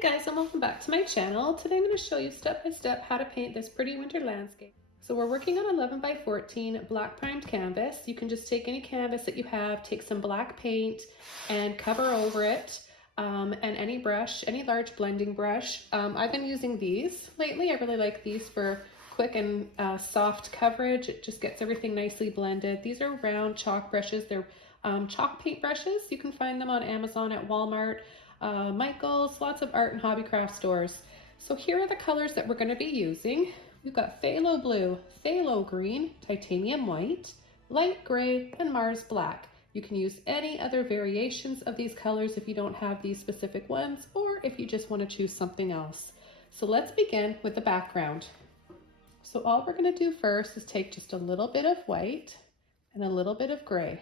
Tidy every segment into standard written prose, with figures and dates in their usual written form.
Hey guys, and welcome back to my channel. Today I'm going to show you step by step how to paint this pretty winter landscape. So we're working on 11 by 14 black primed canvas. You can just take any canvas that you have, take some black paint and cover over it, and any brush, any large blending brush. I've been using these lately. I really like these for quick and soft coverage. It just gets everything nicely blended. These are round chalk brushes. They're chalk paint brushes. You can find them on Amazon, at Walmart, Michael's, lots of art and hobby craft stores. So here are the colors that we're going to be using. We've got phthalo blue, phthalo green, titanium white, light gray, and Mars black. You can use any other variations of these colors if you don't have these specific ones, or if you just want to choose something else. So let's begin with the background. So all we're going to do first is take just a little bit of white and a little bit of gray.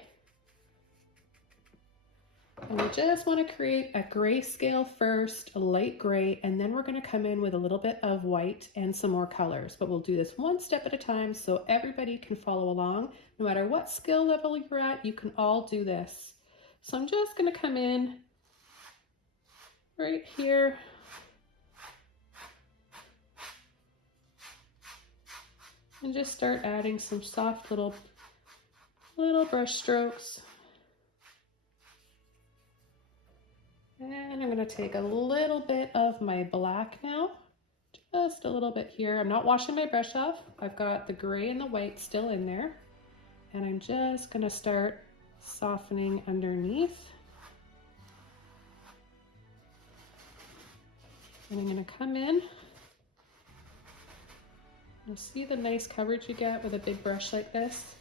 And we just want to create a grayscale first, a light gray, and then we're going to come in with a little bit of white and some more colors. But we'll do this one step at a time so everybody can follow along. No matter what skill level you're at, you can all do this. So I'm just going to come in right here. And just start adding some soft little brush strokes. And I'm going to take a little bit of my black now, just a little bit here. I'm not washing my brush off. I've got the gray and the white still in there. And I'm just going to start softening underneath. And I'm going to come in. You'll see the nice coverage you get with a big brush like this.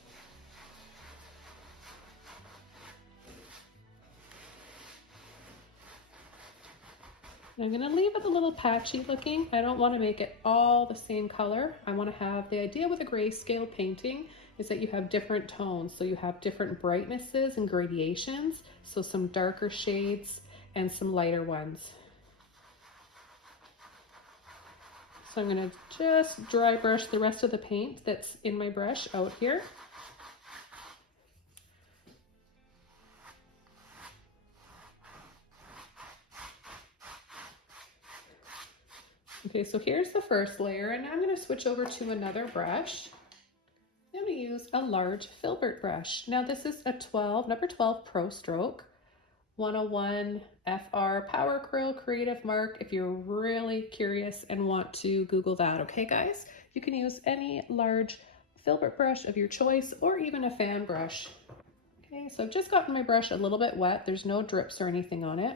I'm going to leave it a little patchy looking. I don't want to make it all the same color. I want to have, the idea with a grayscale painting is that you have different tones. So you have different brightnesses and gradations. So some darker shades and some lighter ones. So I'm going to just dry brush the rest of the paint that's in my brush out here. Okay, so here's the first layer, and now I'm going to switch over to another brush. I'm going to use a large Filbert brush. Now this is a number 12 Pro Stroke 101 FR Power Acrylic Creative Mark if you're really curious and want to Google that, okay guys? You can use any large Filbert brush of your choice or even a fan brush. Okay, so I've just gotten my brush a little bit wet. There's no drips or anything on it.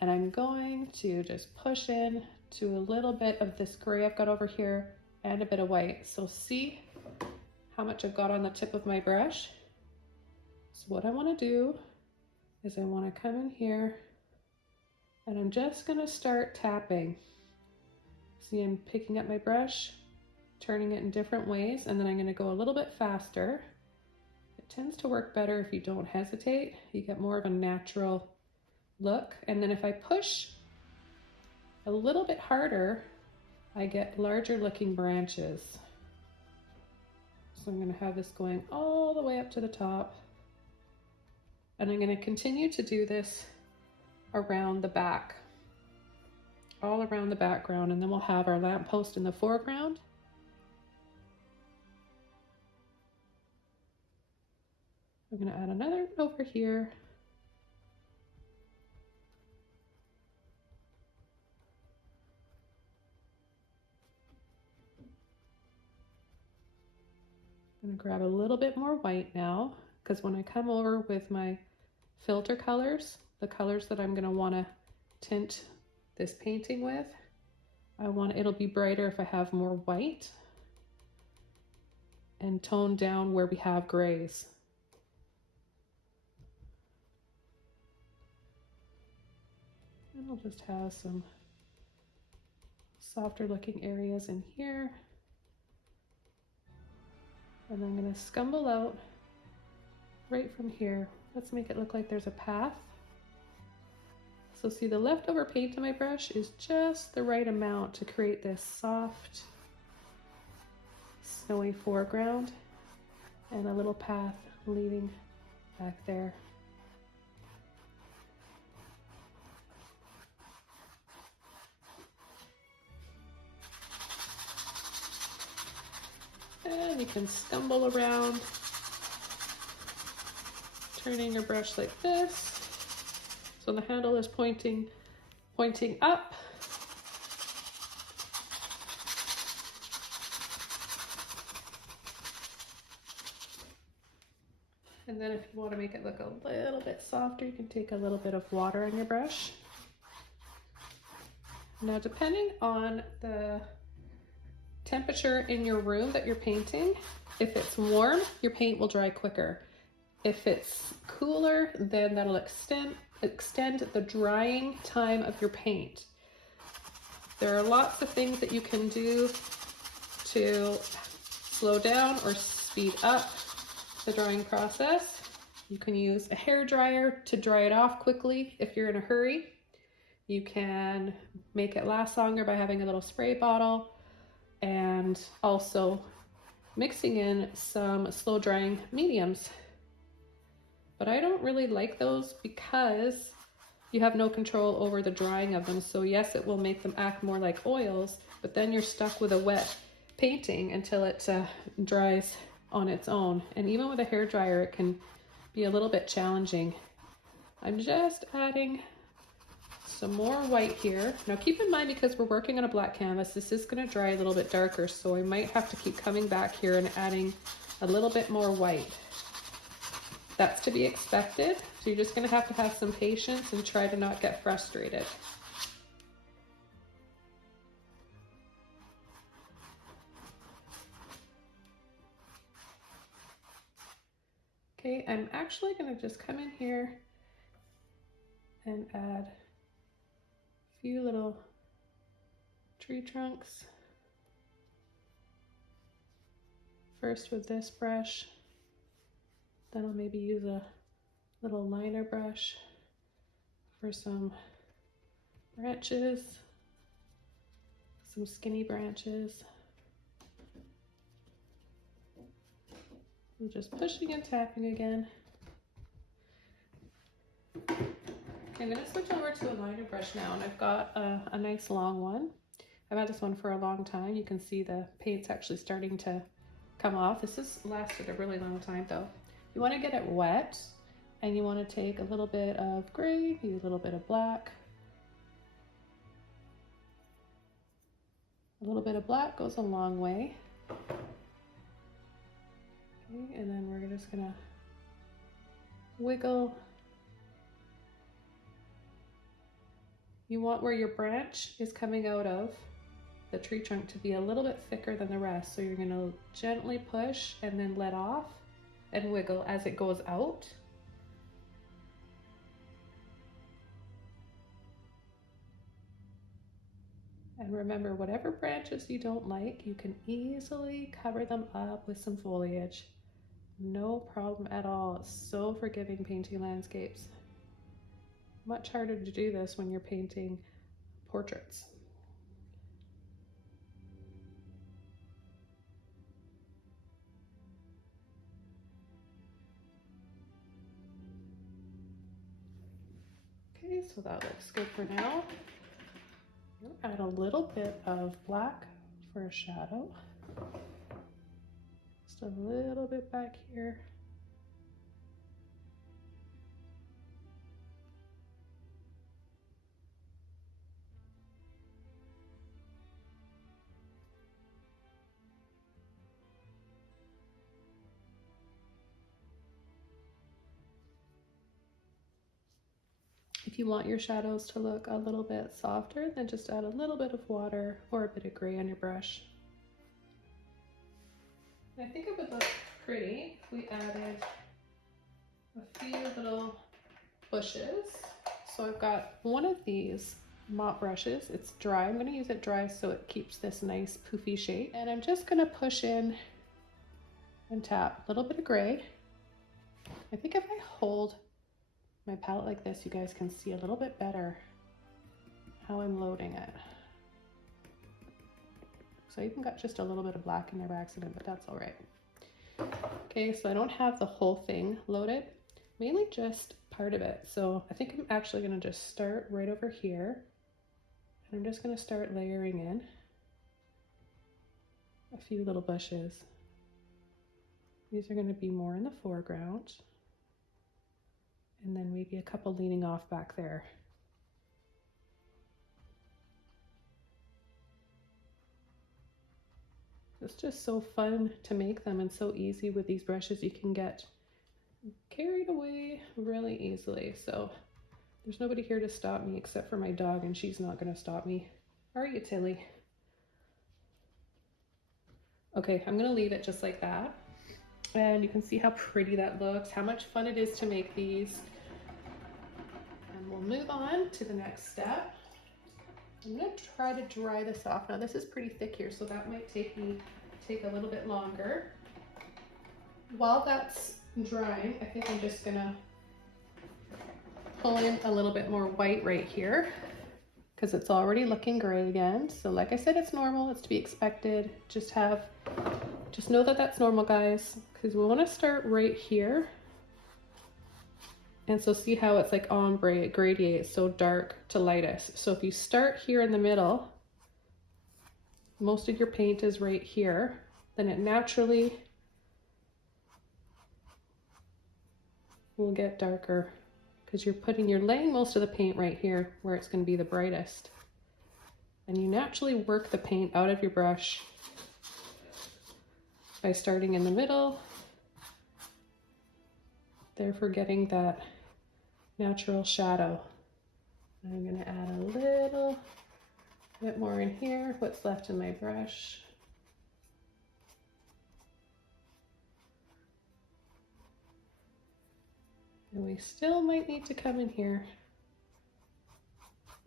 And I'm going to just push in to a little bit of this gray I've got over here and a bit of white. So see how much I've got on the tip of my brush. So what I want to do is I want to come in here and I'm just going to start tapping. See, I'm picking up my brush, turning it in different ways, and then I'm going to go a little bit faster. It tends to work better if you don't hesitate. You get more of a natural look. And then if I push a little bit harder, I get larger looking branches. So I'm going to have this going all the way up to the top. And I'm going to continue to do this around the back, all around the background, and then we'll have our lamppost in the foreground. I'm going to add another over here. I'm going to grab a little bit more white now, because when I come over with my filter colors, the colors that I'm going to want to tint this painting with, it'll be brighter if I have more white and tone down where we have grays. And I'll just have some softer looking areas in here. And I'm going to scumble out right from here. Let's make it look like there's a path. So see, the leftover paint on my brush is just the right amount to create this soft, snowy foreground and a little path leading back there. And you can stumble around, turning your brush like this. So the handle is pointing up. And then if you want to make it look a little bit softer, you can take a little bit of water on your brush. Now, depending on the temperature in your room that you're painting, if it's warm, your paint will dry quicker. If it's cooler, then that'll extend the drying time of your paint. There are lots of things that you can do to slow down or speed up the drying process. You can use a hair dryer to dry it off quickly if you're in a hurry. You can make it last longer by having a little spray bottle and also mixing in some slow drying mediums. But I don't really like those because you have no control over the drying of them. So yes, it will make them act more like oils, but then you're stuck with a wet painting until it dries on its own. And even with a hair dryer, it can be a little bit challenging. I'm just adding some more white here. Now keep in mind, because we're working on a black canvas, this is going to dry a little bit darker, so I might have to keep coming back here and adding a little bit more white. That's to be expected, so you're just going to have some patience and try to not get frustrated. Okay, I'm actually going to just come in here and add a few little tree trunks. First with this brush, then I'll maybe use a little liner brush for some branches, some skinny branches. I'm just pushing and tapping again. I'm going to switch over to a liner brush now, and I've got a nice long one. I've had this one for a long time. You can see the paint's actually starting to come off. This has lasted a really long time though. You want to get it wet, and you want to take a little bit of gray, use a little bit of black. A little bit of black goes a long way. Okay, and then we're just gonna wiggle. You want where your branch is coming out of the tree trunk to be a little bit thicker than the rest. So you're gonna gently push and then let off and wiggle as it goes out. And remember, whatever branches you don't like, you can easily cover them up with some foliage. No problem at all. It's so forgiving painting landscapes. Much harder to do this when you're painting portraits. Okay, so that looks good for now. I'll add a little bit of black for a shadow. Just a little bit back here. If you want your shadows to look a little bit softer, then just add a little bit of water or a bit of gray on your brush. I think it would look pretty if we added a few little bushes. So I've got one of these mop brushes. It's dry. I'm going to use it dry so it keeps this nice poofy shape. And I'm just going to push in and tap a little bit of gray. I think if I hold my palette like this, you guys can see a little bit better how I'm loading it. So I even got just a little bit of black in there by accident, but that's all right. Okay, so I don't have the whole thing loaded, mainly just part of it. So I think I'm actually gonna just start right over here. And I'm just gonna start layering in a few little bushes. These are going to be more in the foreground. And then maybe a couple leaning off back there. It's just so fun to make them and so easy with these brushes. You can get carried away really easily. So there's nobody here to stop me except for my dog, and she's not going to stop me. Are you, Tilly? Okay, I'm going to leave it just like that. And you can see how pretty that looks, how much fun it is to make these. And we'll move on to the next step. I'm going to try to dry this off. Now this is pretty thick here, so that might take a little bit longer. While that's drying, I think I'm just going to pull in a little bit more white right here because it's already looking gray again. So like I said, it's normal, it's to be expected. Just know that that's normal, guys, because we want to start right here. And so see how it's like ombre, it gradiates so dark to lightest. So if you start here in the middle, most of your paint is right here, then it naturally will get darker because you're laying most of the paint right here where it's going to be the brightest. And you naturally work the paint out of your brush by starting in the middle, therefore getting that natural shadow. I'm going to add a little bit more in here, what's left in my brush. And we still might need to come in here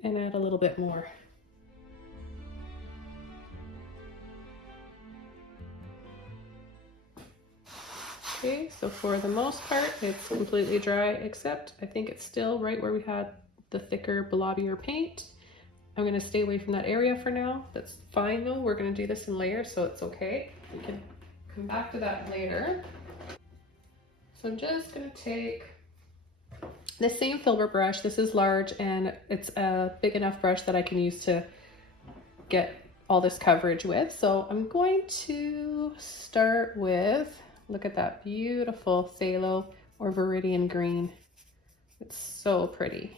and add a little bit more. Okay, so for the most part, it's completely dry, except I think it's still right where we had the thicker, blobbier paint. I'm gonna stay away from that area for now. That's fine though, we're gonna do this in layers, so it's okay. We can come back to that later. So I'm just gonna take the same Filbert brush. This is large and it's a big enough brush that I can use to get all this coverage with. So I'm going to start with, look at that beautiful phthalo or viridian green. It's so pretty.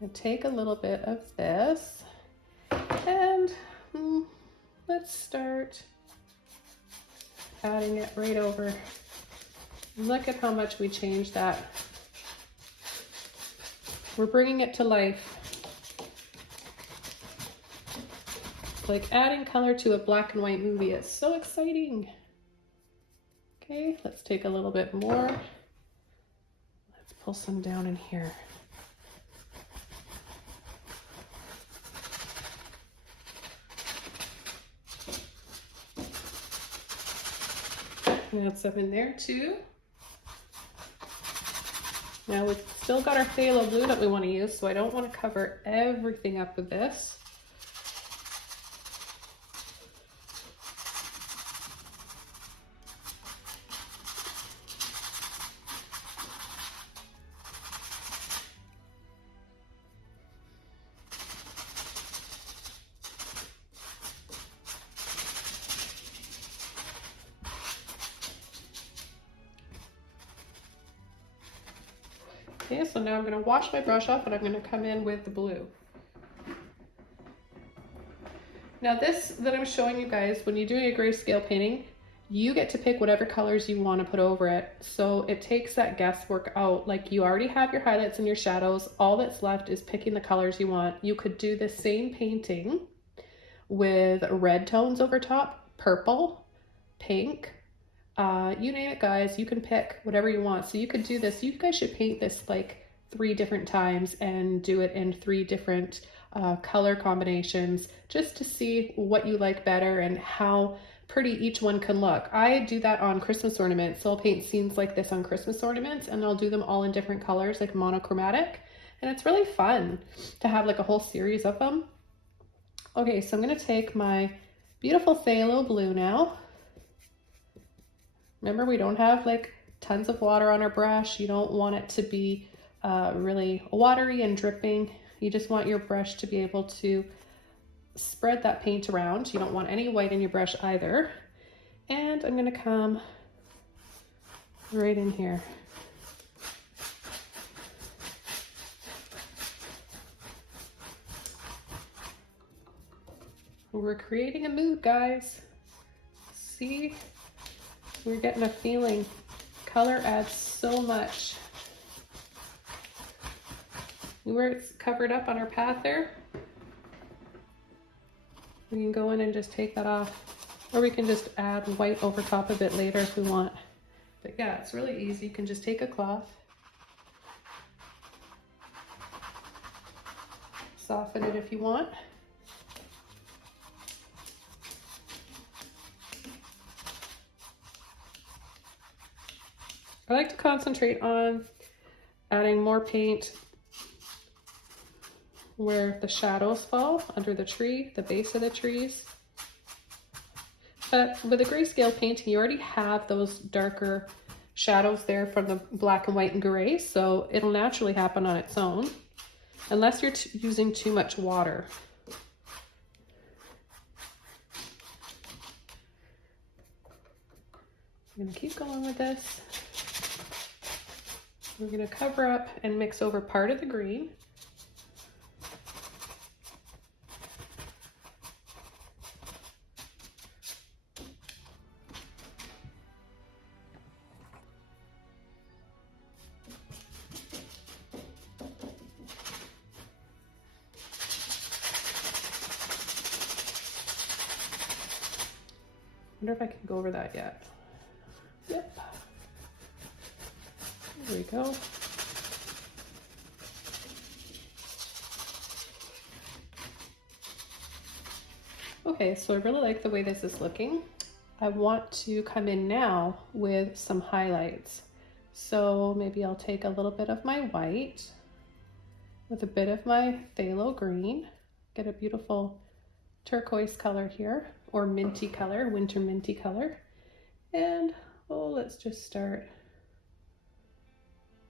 I'm gonna take a little bit of this and let's start adding it right over. Look at how much we changed that. We're bringing it to life. It's like adding color to a black and white movie. It's so exciting. Okay, let's take a little bit more. Let's pull some down in here. Add some in there too. Now we've still got our phthalo blue that we want to use, so I don't want to cover everything up with this. Okay, so now I'm going to wash my brush off and I'm going to come in with the blue. Now this that I'm showing you guys, when you're doing a grayscale painting, you get to pick whatever colors you want to put over it. So it takes that guesswork out. Like you already have your highlights and your shadows. All that's left is picking the colors you want. You could do the same painting with red tones over top, purple, pink, you name it, guys. You can pick whatever you want. So you could do this. You guys should paint this like 3 different times and do it in 3 different color combinations just to see what you like better and how pretty each one can look. I do that on Christmas ornaments. So I'll paint scenes like this on Christmas ornaments and I'll do them all in different colors, like monochromatic. And it's really fun to have like a whole series of them. Okay, so I'm going to take my beautiful phthalo blue now. Remember, we don't have like tons of water on our brush. You don't want it to be really watery and dripping. You just want your brush to be able to spread that paint around. You don't want any white in your brush either. And I'm going to come right in here. We're creating a mood, guys. See, we're getting a feeling. Color adds so much. Where it's covered up on our path there, we can go in and just take that off. Or we can just add white over top of it later if we want. But yeah, it's really easy. You can just take a cloth, soften it if you want. I like to concentrate on adding more paint where the shadows fall under the tree, the base of the trees. But with a grayscale painting, you already have those darker shadows there from the black and white and gray, so it'll naturally happen on its own, unless you're using too much water. I'm gonna keep going with this. We're gonna cover up and mix over part of the green. I wonder if I can go over that yet. Yep. There we go. Okay, so I really like the way this is looking. I want to come in now with some highlights. So maybe I'll take a little bit of my white with a bit of my phthalo green, get a beautiful turquoise color here, or minty color, winter minty color. And oh, let's just start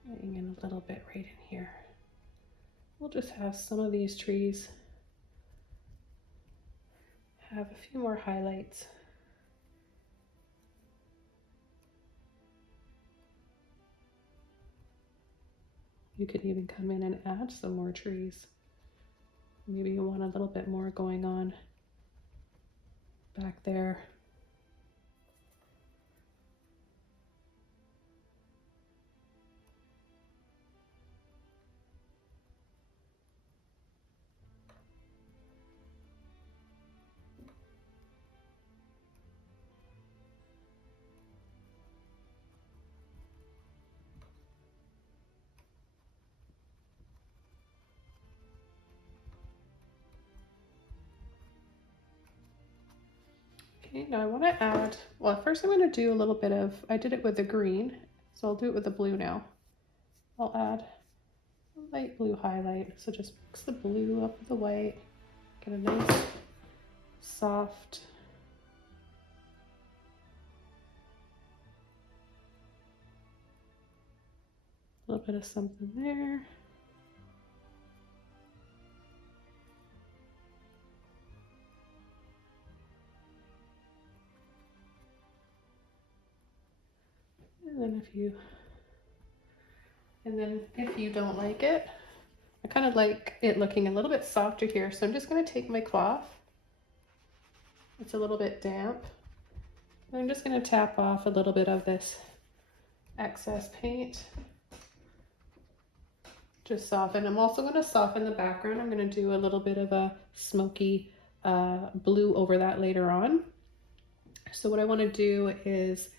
laying in a little bit right in here. We'll just have some of these trees have a few more highlights. You could even come in and add some more trees. Maybe you want a little bit more going on back there. Okay, now I want to add, well, first I'm going to do a little bit of, I did it with the green, so I'll do it with the blue now. I'll add a light blue highlight, so just mix the blue up with the white, get a nice soft little bit of something there. And then if you don't like it, I kind of like it looking a little bit softer here. So I'm just going to take my cloth. It's a little bit damp. And I'm just going to tap off a little bit of this excess paint. Just soften. I'm also going to soften the background. I'm going to do a little bit of a smoky blue over that later on. So what I want to do is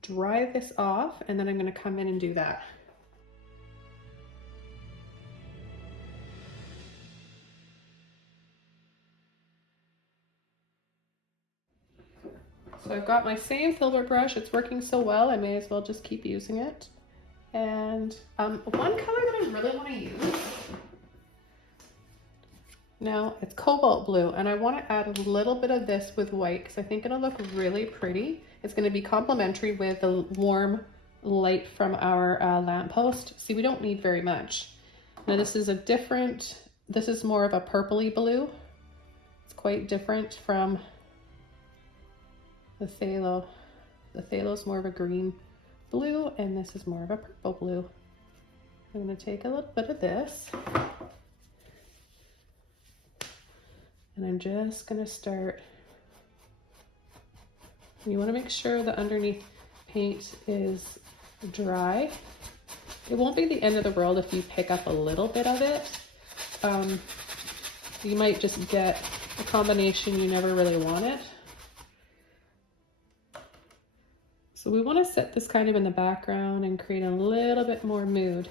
dry this off, and then I'm going to come in and do that. So I've got my same Filbert brush. It's working so well, I may as well just keep using it. And one color that I really want to use now, it's cobalt blue, and I want to add a little bit of this with white because I think it'll look really pretty. It's going to be complementary with the warm light from our lamppost. See, we don't need very much. Now this is this is more of a purpley blue. It's quite different from the Thalo. The Thalo is more of a green blue, and this is more of a purple blue. I'm going to take a little bit of this, and I'm just going to start. You want to make sure the underneath paint is dry. It won't be the end of the world if you pick up a little bit of it. You might just get a combination you never really wanted. So we want to set this kind of in the background and create a little bit more mood.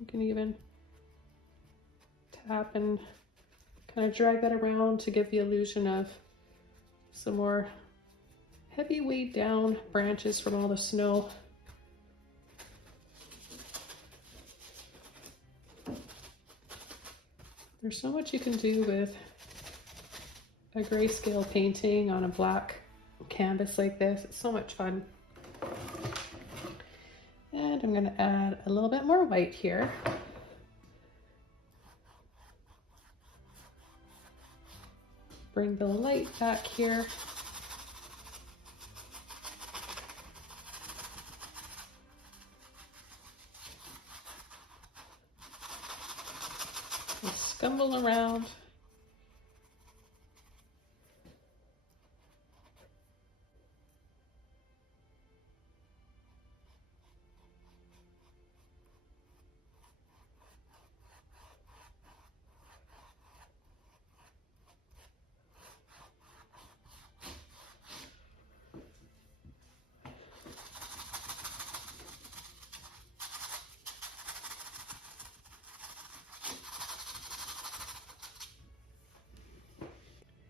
You can even tap and kind of drag that around to give the illusion of some more heavy weighed down branches from all the snow. There's so much you can do with a grayscale painting on a black canvas like this. It's so much fun. And I'm going to add a little bit more white here. Bring the light back here. And scumble around.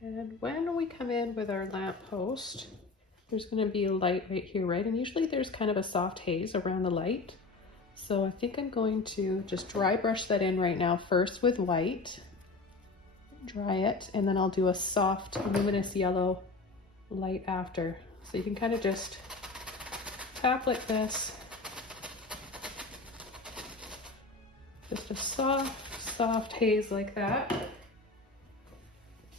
And when we come in with our lamppost, there's going to be a light right here, right? And usually there's kind of a soft haze around the light. So I think I'm going to just dry brush that in right now, first with white, dry it, and then I'll do a soft luminous yellow light after. So you can kind of just tap like this. Just a soft haze like that.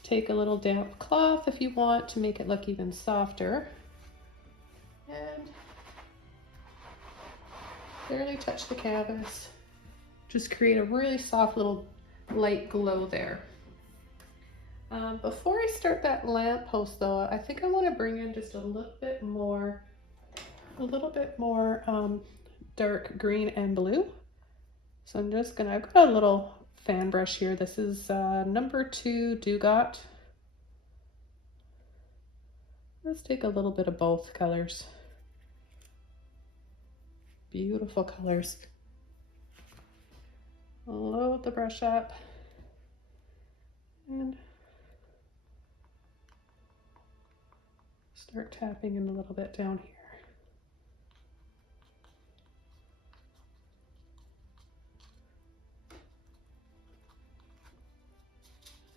Take a little damp cloth if you want to make it look even softer. And barely touch the canvas. Just create a really soft little light glow there. Before I start that lamppost though, I think I want to bring in just a little bit more dark green and blue. So I'm just gonna, I've got a little fan brush here. This is number 2 Dugat. Let's take a little bit of both colors. Beautiful colors. Load the brush up and start tapping in a little bit down here.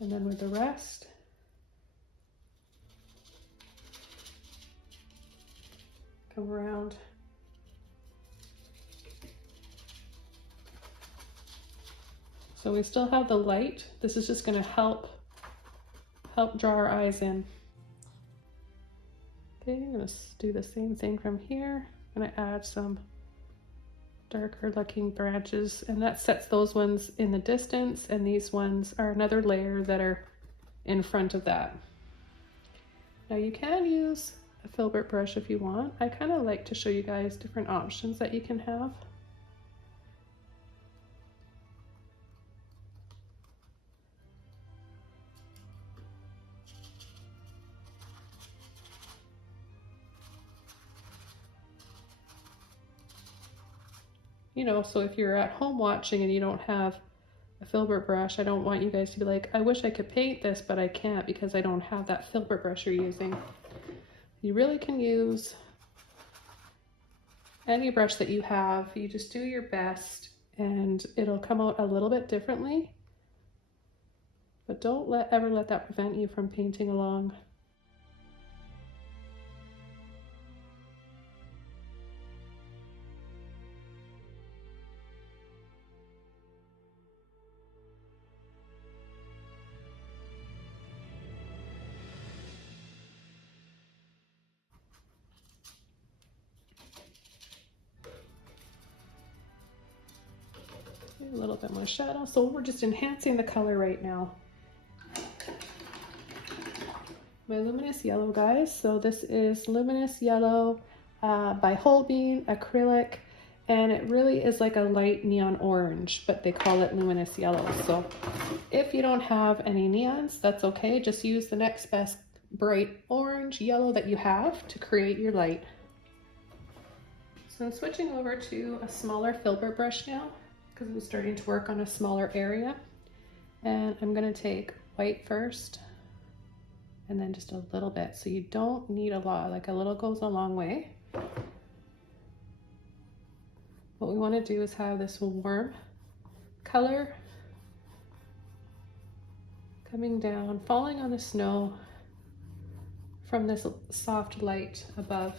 And then with the rest, come around. So we still have the light. This is just going to help draw our eyes in. Okay, I'm going to do the same thing from here. I'm going to add some darker looking branches, and that sets those ones in the distance, and these ones are another layer that are in front of that. Now you can use a Filbert brush if you want. I kind of like to show you guys different options that you can have. You know, so if you're at home watching and you don't have a Filbert brush, I don't want you guys to be like, I wish I could paint this, but I can't because I don't have that Filbert brush you're using. You really can use any brush that you have. You just do your best and it'll come out a little bit differently, but don't ever let that prevent you from painting along. A little bit more shadow, so we're just enhancing the color right now. My luminous yellow, guys, so this is luminous yellow by Holbein Acrylic, and it really is like a light neon orange, but they call it luminous yellow. So if you don't have any neons, that's okay, just use the next best bright orange yellow that you have to create your light. So I'm switching over to a smaller Filbert brush now, because I'm starting to work on a smaller area. And I'm going to take white first and then just a little bit. So you don't need a lot, like a little goes a long way. What we want to do is have this warm color coming down, falling on the snow from this soft light above.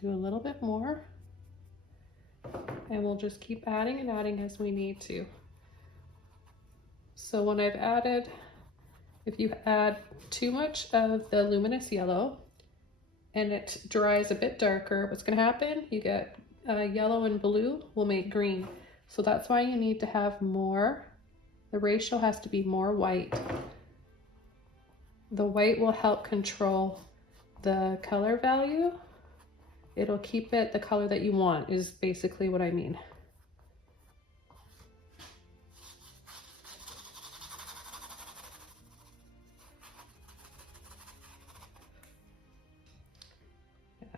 Do a little bit more, and we'll just keep adding and adding as we need to. So when I've added, if you add too much of the luminous yellow and it dries a bit darker, what's going to happen? You get yellow and blue will make green. So that's why you need to have more. The ratio has to be more white. The white will help control the color value. It'll keep it the color that you want, is basically what I mean.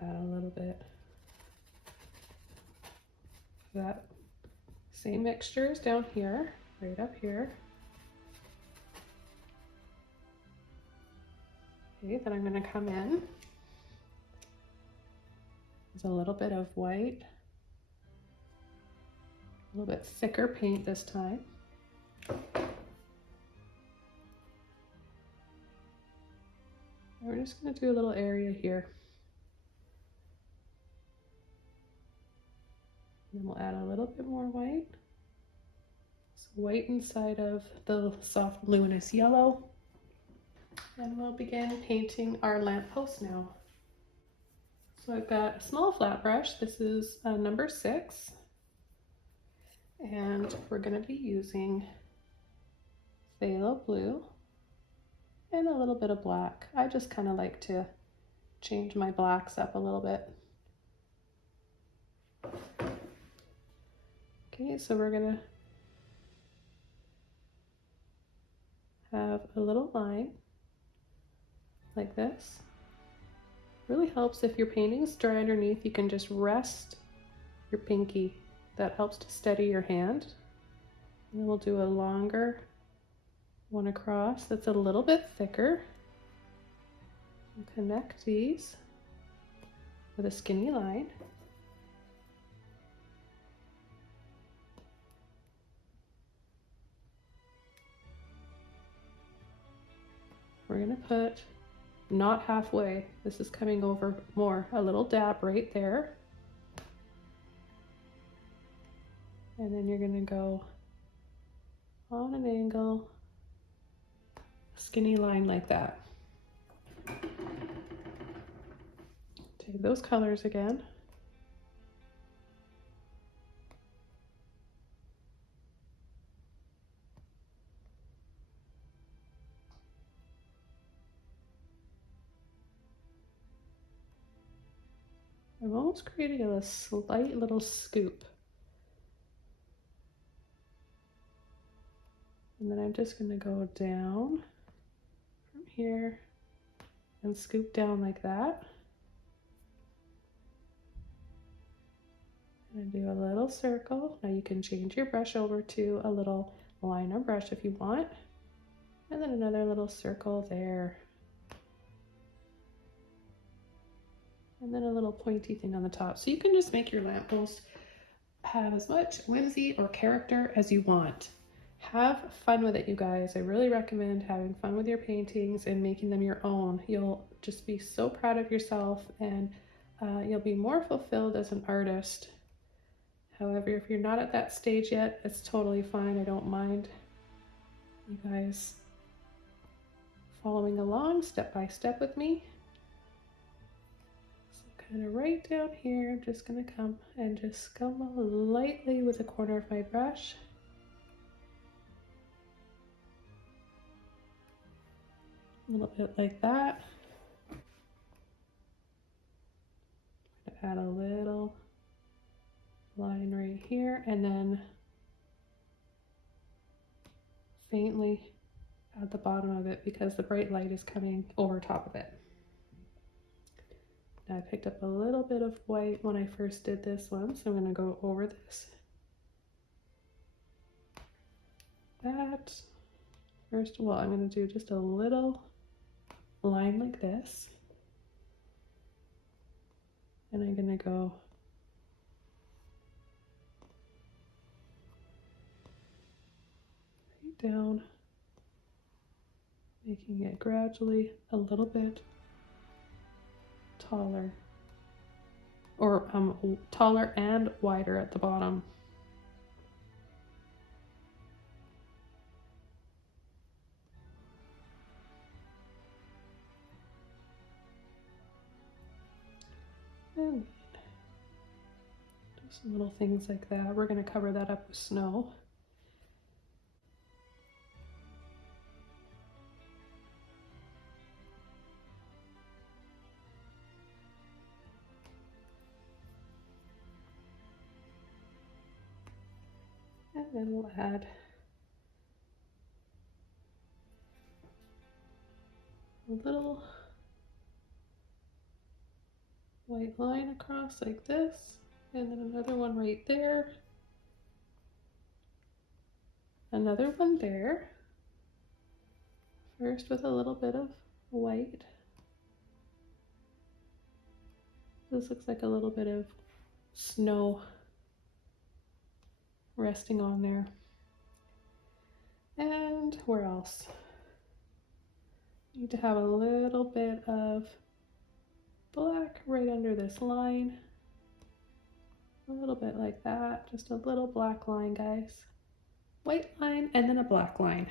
Add a little bit of that same mixtures down here, right up here. Okay, then I'm going to come in. There's a little bit of white, a little bit thicker paint this time. And we're just going to do a little area here. And then we'll add a little bit more white. So white inside of the soft luminous yellow. And we'll begin painting our lamppost now. So I've got a small flat brush. This is number 6. And we're going to be using phthalo blue and a little bit of black. I just kind of like to change my blacks up a little bit. Okay, so we're going to have a little line like this. Really helps if your painting's dry underneath, you can just rest your pinky. That helps to steady your hand. And then we'll do a longer one across that's a little bit thicker. We'll connect these with a skinny line. We're going to put not halfway. This is coming over more, a little dab right there. And then you're going to go on an angle, skinny line like that. Take those colors again. I'm almost creating a slight little scoop. And then I'm just going to go down from here and scoop down like that. And do a little circle. Now you can change your brush over to a little liner brush if you want. And then another little circle there. and then a little pointy thing on the top. So you can just make your lamppost have as much whimsy or character as you want. Have fun with it, you guys. I really recommend having fun with your paintings and making them your own. You'll just be so proud of yourself, and you'll be more fulfilled as an artist. However, if you're not at that stage yet, it's totally fine. I don't mind. You guys following along step by step with me. So kind of right down here, I'm just going to come and just scum lightly with the corner of my brush. A little bit like that. Add a little line right here, and then faintly at the bottom of it because the bright light is coming over top of it. Now I picked up a little bit of white when I first did this one, so I'm going to go over this. That first of all, I'm going to do just a little line like this, and I'm going to go right down, making it gradually a little bit taller, or taller and wider at the bottom. And just little things like that. We're going to cover that up with snow. And then we'll add a little white line across like this, and then another one right there, another one there, first with a little bit of white. This looks like a little bit of snow resting on there. And where else? Need to have a little bit of black right under this line. A little bit like that, just a little black line, guys. White line and then a black line.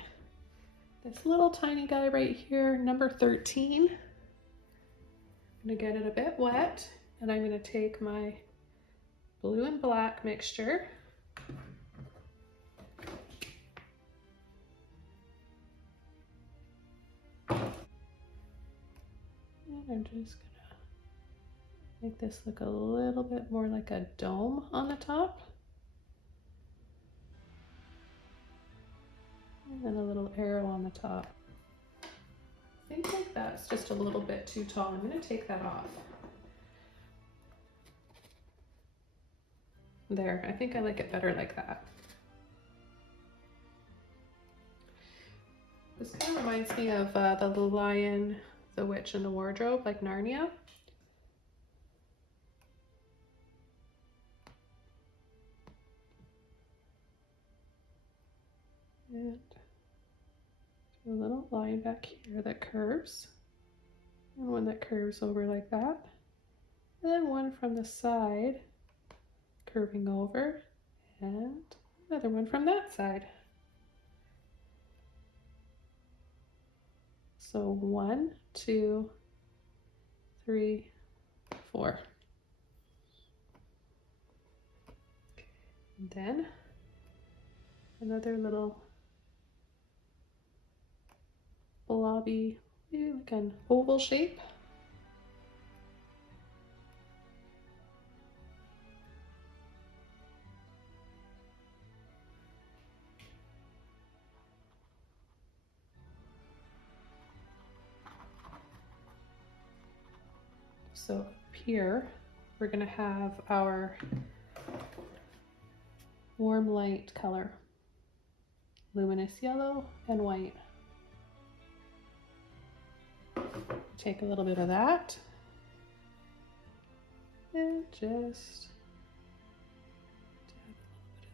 This little tiny guy right here, number 13. I'm gonna get it a bit wet, and I'm gonna take my blue and black mixture. And I'm just gonna make this look a little bit more like a dome on the top. And then a little arrow on the top. I think like that's just a little bit too tall. I'm gonna take that off. There, I think I like it better like that. This kind of reminds me of the Lion, the Witch, and the Wardrobe, like Narnia. And do a little line back here that curves, and one that curves over like that, and then one from the side curving over, and another one from that side. So 1, 2, 3, 4. And then another little blobby, maybe like an oval shape. So up here, we're gonna have our warm light color, luminous yellow and white. Take a little bit of that. And just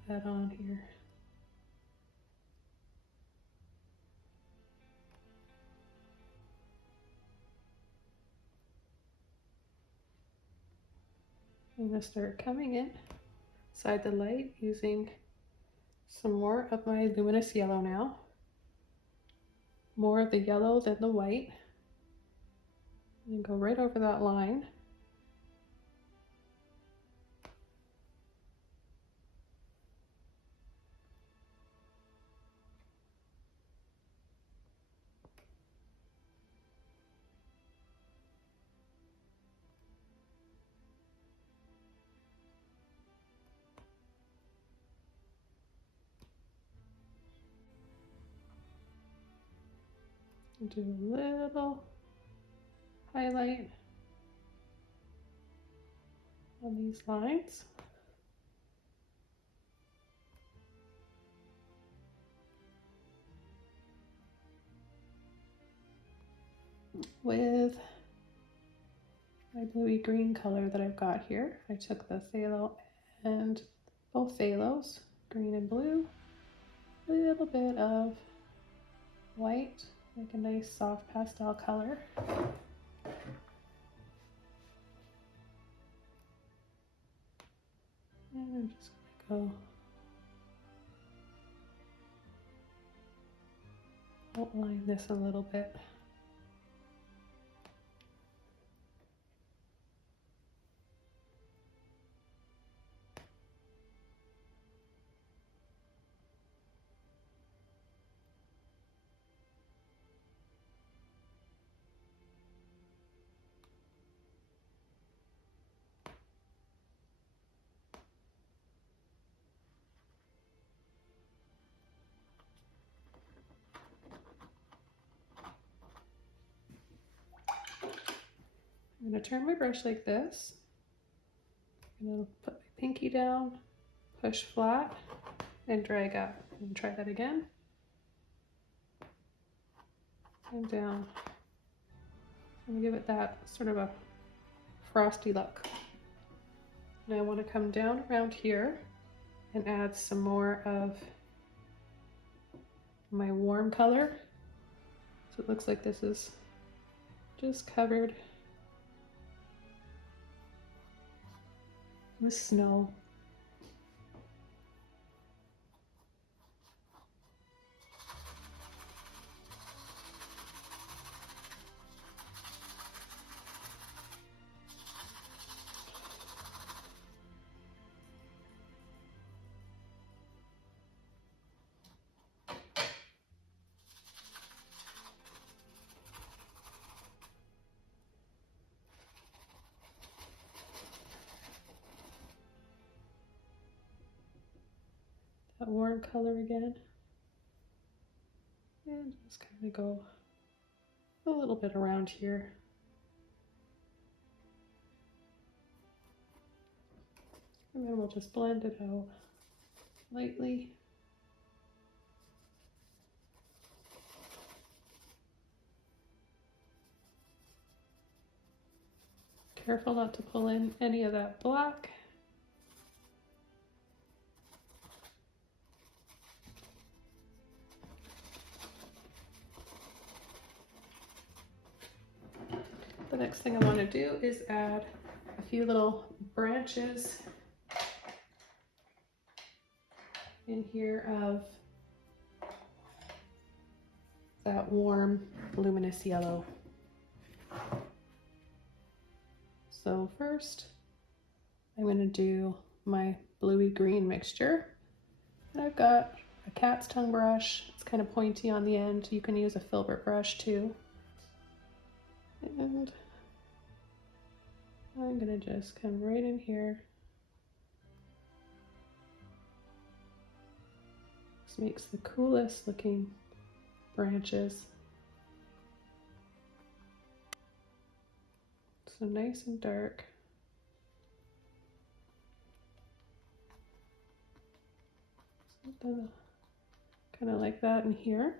dab a little bit of that on here. I'm going to start coming in inside the light using some more of my luminous yellow now. More of the yellow than the white. And go right over that line. Do a little highlight on these lines. With my bluey green color that I've got here, I took the phthalo and both phthalos, green and blue, a little bit of white, make a nice soft pastel color. And I'm just going to go outline this a little bit. I'm going to turn my brush like this. I'm going to put my pinky down, push flat, and drag up. And try that again. And down. I'm going to give it that sort of a frosty look. Now I want to come down around here and add some more of my warm color. So it looks like this is just covered with snow. That warm color again. And just kind of go a little bit around here. And then we'll just blend it out lightly. Careful not to pull in any of that black. The next thing I want to do is add a few little branches in here of that warm luminous yellow. So first I'm going to do my bluey green mixture. And I've got a cat's tongue brush. It's kind of pointy on the end. You can use a Filbert brush too. And I'm going to just come right in here. This makes the coolest looking branches. So nice and dark. Kind of like that in here.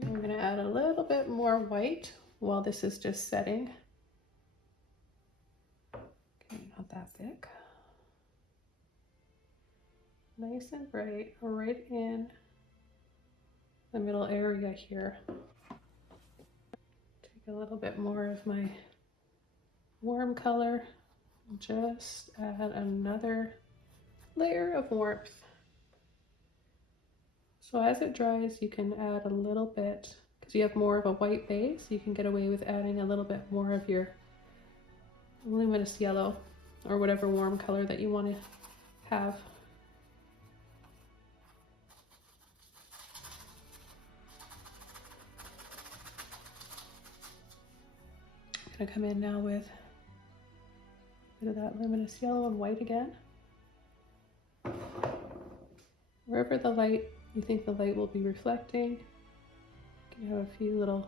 And I'm going to add a little bit more white while this is just setting. not that big. Nice and bright right in the middle area here. Take a little bit more of my warm color, just add another layer of warmth. So as it dries, you can add a little bit, because you have more of a white base, you can get away with adding a little bit more of your luminous yellow or whatever warm color that you want to have. I'm going to come in now with a bit of that luminous yellow and white again. Wherever the light, you think the light will be reflecting, you have a few little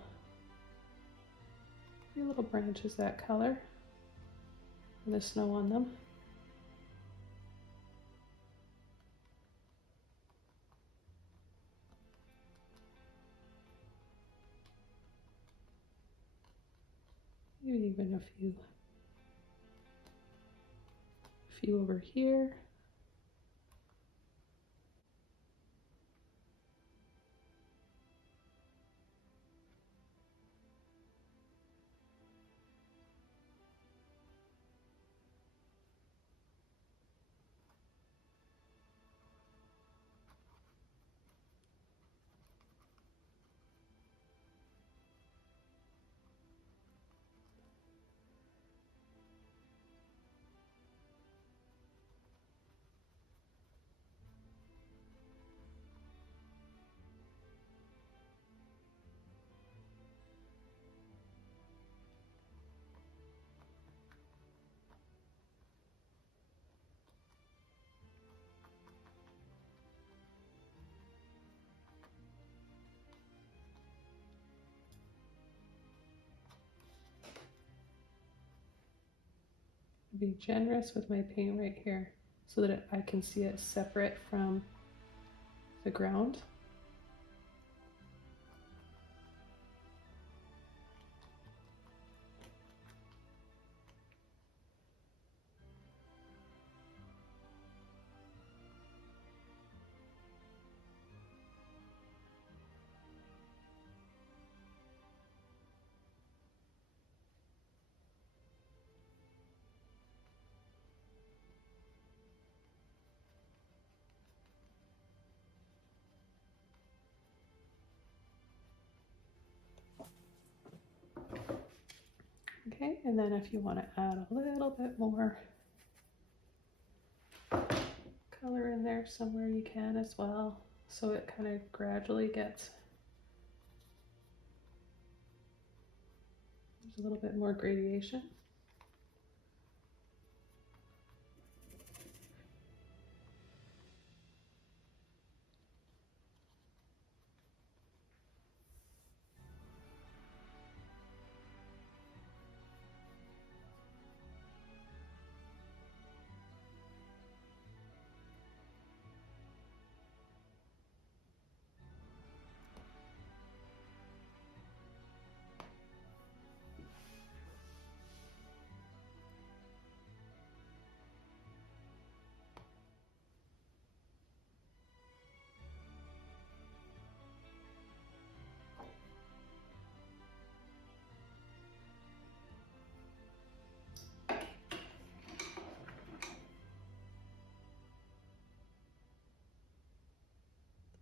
branches that color with the snow on them. Maybe even a few over here. Be generous with my paint right here so that I can see it separate from the ground. Okay, and then if you want to add a little bit more color in there somewhere, you can as well, so it kind of gradually gets a little bit more gradation.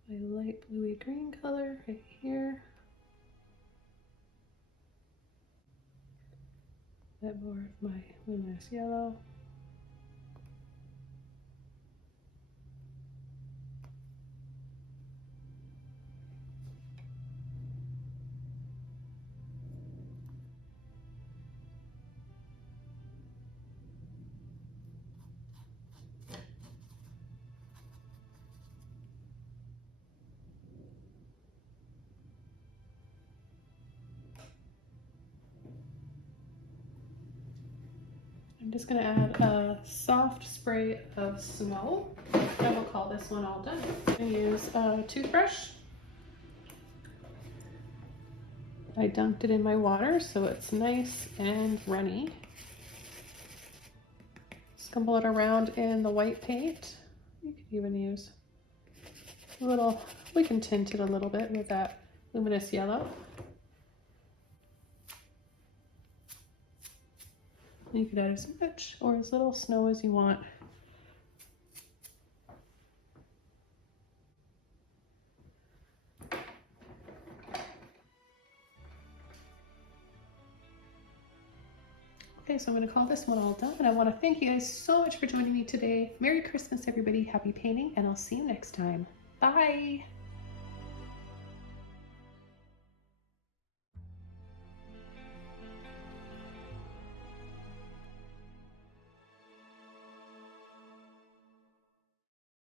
My light bluey green color right here. A bit more of my luminous yellow. I'm just going to add a soft spray of snow, and we'll call this one all done. I'm going to use a toothbrush. I dunked it in my water so it's nice and runny. Scribble it around in the white paint. You could even use a little, we can tint it a little bit with that luminous yellow. You could add as much or as little snow as you want. Okay, so I'm going to call this one all done, and I want to thank you guys so much for joining me today. Merry Christmas, everybody. Happy painting, and I'll see you next time. Bye.